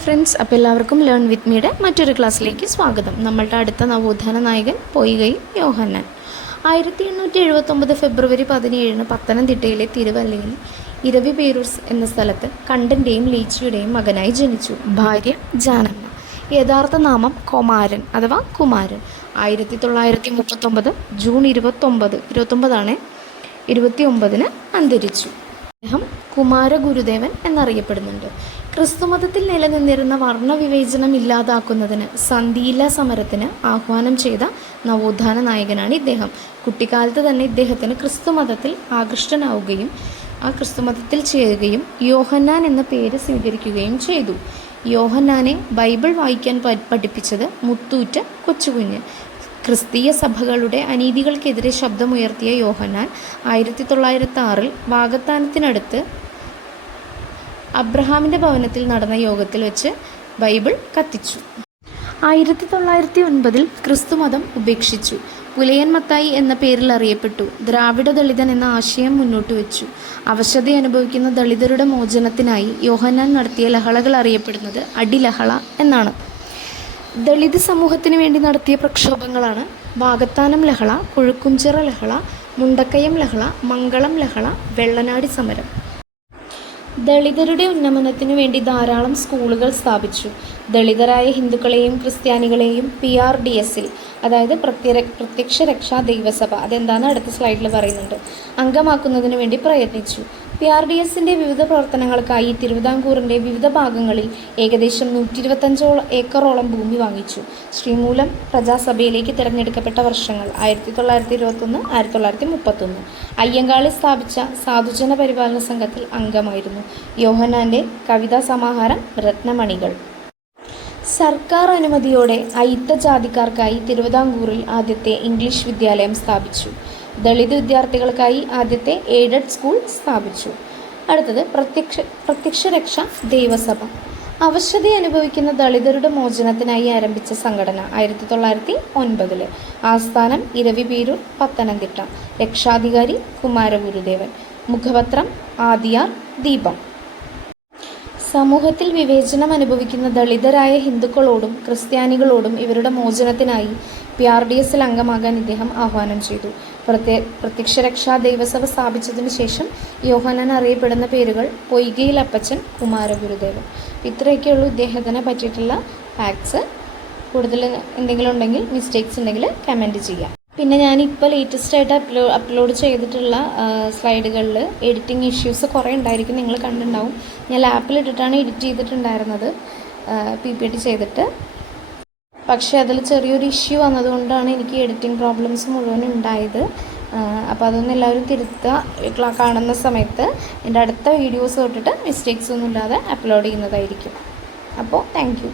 Friends, അപ്പോൾ എല്ലാവർക്കും learn with മീയുടെ മറ്റൊരു ക്ലാസ്സിലേക്ക് സ്വാഗതം. നമ്മളുടെ അടുത്ത നവോത്ഥാന നായകൻ പൊയ്കൈ യോഹന്നാൻ. 1879 ഫെബ്രുവരി 17 പത്തനംതിട്ടയിലെ തിരുവല്ലയിൽ ഇരവിപേരൂർ എന്ന സ്ഥലത്ത് കണ്ടൻ്റെയും ലീച്ചിയുടെയും മകനായി ജനിച്ചു. ഭാര്യ ജാനമ്മ. യഥാർത്ഥ നാമം കൊമാരൻ അഥവാ കുമാരൻ. 1939 ജൂൺ 29 അന്തരിച്ചു. അദ്ദേഹം കുമാരഗുരുദേവൻ എന്നറിയപ്പെടുന്നുണ്ട്. ക്രിസ്തുമതത്തിൽ നിലനിന്നിരുന്ന വർണ്ണവിവേചനം ഇല്ലാതാക്കുന്നതിന് സന്ധിയില്ല സമരത്തിന് ആഹ്വാനം ചെയ്ത നവോത്ഥാന നായകനാണ് ഇദ്ദേഹം. കുട്ടിക്കാലത്ത് തന്നെ ഇദ്ദേഹത്തിന് ക്രിസ്തുമതത്തിൽ ആകൃഷ്ടനാവുകയും ആ ക്രിസ്തുമതത്തിൽ ചേരുകയും യോഹന്നാൻ എന്ന പേര് സ്വീകരിക്കുകയും ചെയ്തു. യോഹന്നാനെ ബൈബിൾ വായിക്കാൻ പഠിപ്പിച്ചത് മുത്തൂറ്റ് കൊച്ചുകുഞ്ഞ്. ക്രിസ്തീയ സഭകളുടെ അനീതികൾക്കെതിരെ ശബ്ദമുയർത്തിയ യോഹന്നാൻ 1906 വാകത്താനത്തിനടുത്ത് അബ്രഹാമിൻ്റെ ഭവനത്തിൽ നടന്ന യോഗത്തിൽ വെച്ച് ബൈബിൾ കത്തിച്ചു. 1909 ക്രിസ്തുമതം ഉപേക്ഷിച്ചു. പുലയൻ മത്തായി എന്ന പേരിൽ അറിയപ്പെട്ടു. ദ്രാവിഡ ദളിതൻ എന്ന ആശയം മുന്നോട്ട് വെച്ചു. അവശത അനുഭവിക്കുന്ന ദളിതരുടെ മോചനത്തിനായി യോഹന്നാൻ നടത്തിയ ലഹളകൾ അറിയപ്പെടുന്നത് അടിലഹള എന്നാണ്. ദളിത് സമൂഹത്തിന് വേണ്ടി നടത്തിയ പ്രക്ഷോഭങ്ങളാണ് വാകത്താനം ലഹള, പുഴുക്കുംചിറ ലഹള, മുണ്ടക്കയം ലഹള, മംഗളം ലഹള, വെള്ളനാടി സമരം. ദളിതരുടെ ഉന്നമനത്തിനു വേണ്ടി ധാരാളം സ്കൂളുകൾ സ്ഥാപിച്ചു. ദളിതരായ ഹിന്ദുക്കളെയും ക്രിസ്ത്യാനികളെയും PRDS-ൽ, അതായത് പ്രത്യക്ഷ രക്ഷാ ദൈവസഭ, അതെന്താണെന്ന് അടുത്ത സ്ലൈഡിൽ പറയുന്നുണ്ട്, അംഗമാക്കുന്നതിന് വേണ്ടി പ്രയത്നിച്ചു. PRDS-ൻ്റെ വിവിധ പ്രവർത്തനങ്ങൾക്കായി തിരുവിതാംകൂറിൻ്റെ വിവിധ ഭാഗങ്ങളിൽ ഏകദേശം 125 ഏക്കറോളം ഭൂമി വാങ്ങിച്ചു. ശ്രീമൂലം പ്രജാസഭയിലേക്ക് തിരഞ്ഞെടുക്കപ്പെട്ട വർഷങ്ങൾ 1921, 1931. അയ്യങ്കാളി സ്ഥാപിച്ച സാധുജന പരിപാലന സംഘത്തിൽ അംഗമായിരുന്നു. യോഹന്നാൻ്റെ കവിതാ സമാഹാരം രത്നമണികൾ. സർക്കാർ അനുമതിയോടെ അയിത്ത ജാതിക്കാർക്കായി തിരുവിതാംകൂറിൽ ആദ്യത്തെ ഇംഗ്ലീഷ് വിദ്യാലയം സ്ഥാപിച്ചു. ദളിത് വിദ്യാർത്ഥികൾക്കായി ആദ്യത്തെ എയ്ഡഡ് സ്കൂൾ സ്ഥാപിച്ചു. അടുത്തത് പ്രത്യക്ഷ രക്ഷ ദൈവസഭ. അവശത അനുഭവിക്കുന്ന ദളിതരുടെ മോചനത്തിനായി ആരംഭിച്ച സംഘടന 1909. ആസ്ഥാനം ഇരവിപേരൂർ, പത്തനംതിട്ട. രക്ഷാധികാരി കുമാരഗുരുദേവൻ. മുഖപത്രം ആദിയാർ ദീപം. സമൂഹത്തിൽ വിവേചനം അനുഭവിക്കുന്ന ദളിതരായ ഹിന്ദുക്കളോടും ക്രിസ്ത്യാനികളോടും ഇവരുടെ മോചനത്തിനായി PRDS-ൽ അംഗമാകാൻ ഇദ്ദേഹം ആഹ്വാനം ചെയ്തു. പ്രത്യക്ഷ രക്ഷാ ദൈവസഭ സ്ഥാപിച്ചതിന് ശേഷം യോഹന്നാൻ അറിയപ്പെടുന്ന പേരുകൾ പൊയ്കയിൽ അപ്പച്ചൻ, കുമാരഗുരുദേവൻ. ഇത്രയൊക്കെയുള്ളൂ ഇദ്ദേഹത്തിനെ പറ്റിയിട്ടുള്ള ഫാക്ട്സ്. കൂടുതൽ എന്തെങ്കിലും ഉണ്ടെങ്കിൽ, മിസ്റ്റേക്സ് ഉണ്ടെങ്കിൽ കമൻറ്റ് ചെയ്യാം. പിന്നെ ഞാനിപ്പോൾ ലേറ്റസ്റ്റായിട്ട് അപ്ലോഡ് ചെയ്തിട്ടുള്ള സ്ലൈഡുകളിൽ എഡിറ്റിംഗ് ഇഷ്യൂസ് കുറേ ഉണ്ടായിരിക്കും, നിങ്ങൾ കണ്ടിട്ടുണ്ടാവും. ഞാൻ ലാപ്പിലിട്ടിട്ടാണ് എഡിറ്റ് ചെയ്തിട്ടുണ്ടായിരുന്നത്, PPT ചെയ്തിട്ട്. പക്ഷേ അതിൽ ചെറിയൊരു ഇഷ്യൂ വന്നതുകൊണ്ടാണ് എനിക്ക് എഡിറ്റിംഗ് പ്രോബ്ലംസ് മുഴുവൻ ഉണ്ടായത്. അപ്പോൾ അതൊന്നും എല്ലാവരും തിരുത്തുക. കാണുന്ന സമയത്ത് എൻ്റെ അടുത്ത വീഡിയോസ് തൊട്ടിട്ട് മിസ്റ്റേക്സ് ഒന്നും ഇല്ലാതെ അപ്ലോഡ് ചെയ്യുന്നതായിരിക്കും. അപ്പോൾ താങ്ക് യു.